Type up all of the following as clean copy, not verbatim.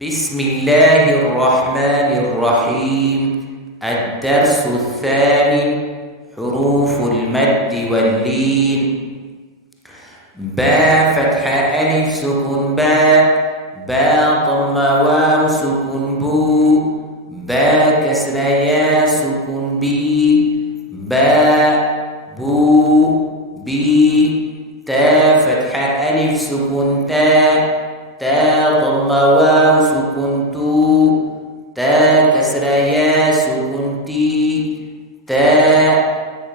بسم الله الرحمن الرحيم. الدرس الثامن: حروف المد واللين. با فتحة ألف سكون با ضم واو سكون بو با كسر يا سكون بي با بو بي تا فتحة ألف سكون تا ضم واو سكون تو تا كسر يا سكون تي تا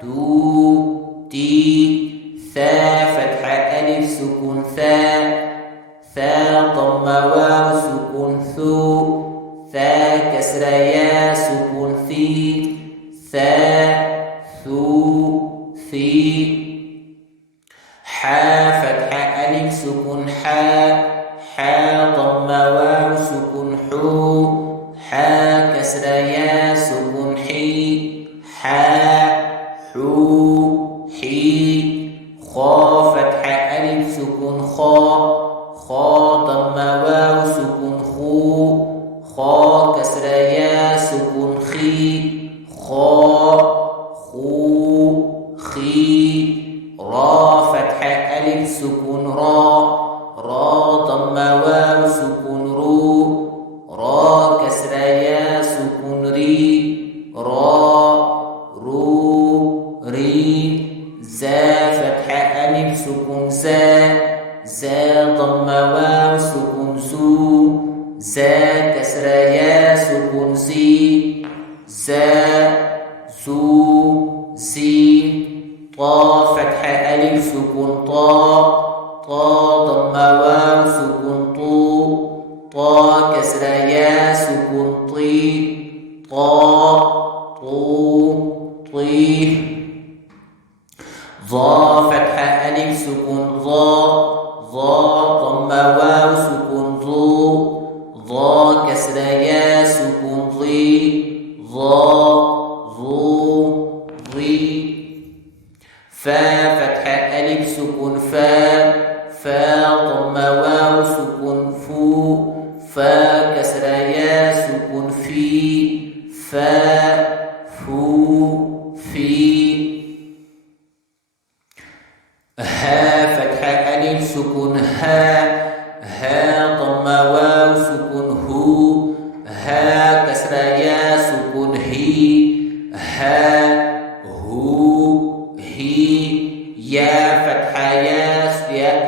تو تي ثا فتحة ألف سكون ثا ضم واو سكون ثا كسر يا سكون ثا ثو ثي حا فتحة ألف سكون حا ضم واو سكون حا كسر يا سكون حو حي خا فتحة ألف سكون خا ضم واو سكون خا كسر يا سكون خو خي را فتحة ألف سكون را ضم واو سكون را كسر يا سكون رو ري زا فتحة ألف سكون زا ضم واو سكون زا كسر يا سكون زي طا فتحة ألف سكون طا ضم واو سكون طا كسر يا سكون طي ظا فتحة ألف سكون ظا ضم واو سكون ظا كسر يا سكون ظي فا فتحة ألف سكون فا ضم واو سكون فا كسر يا سكون فو في ها فتحة ألف سكون ها ضم واو سكون ها كسر يا سكون هو هي يا فتحة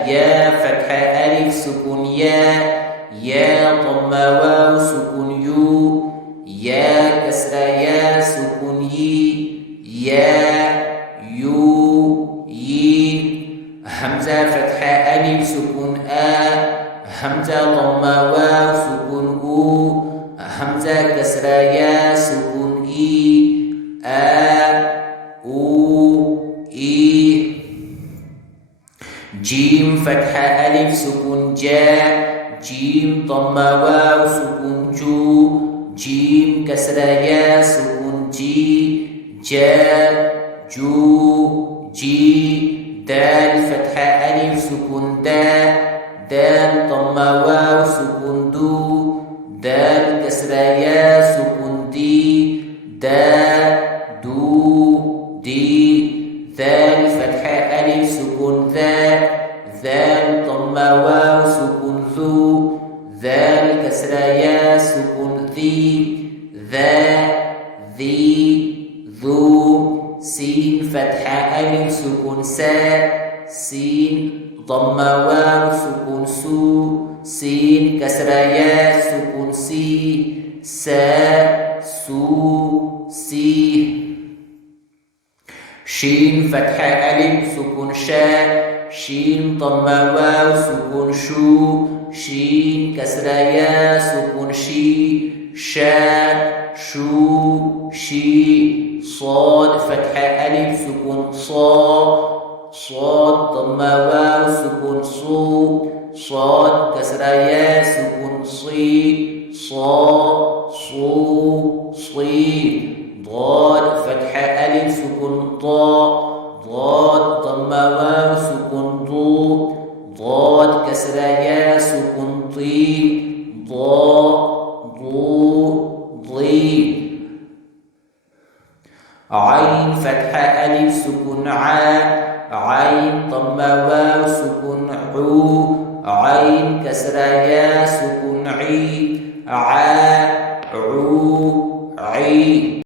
يا فتحة ألف سكون يا ضم واو سكون يا كسر يا سكون يو همزة فتحة ألف سكون همزة ضم واو سكون همزة كسر يا سكون إي جيم فتحة ألف سكون جيم ضم واو سكون جيم كسر يا سكون جي دال فتحة ألف سكون دال ضم واو سكون دال كسر يا سكون دي ذال فتحة ألف سكون ذال ضم واو سكون ذال كسر يا سكون ذو سين فتحة ألف سكون سين ضم واو سكون سين كسر يا سكون سي شين فتحة ألف سكون شين ضم واو سكون شين كسر يا سكون شي صاد فتحة ألف سكون صاد ضم واو سكون صاد كسر يا سكون صي ضاد فتحة ألف سكون ضاد ضم واو سكون ضاد كسر يا سكون ضاد عين فتحة ألف سكون عا، عين ضمة واو سكون عو، عين كسرة يا سكون عي، عا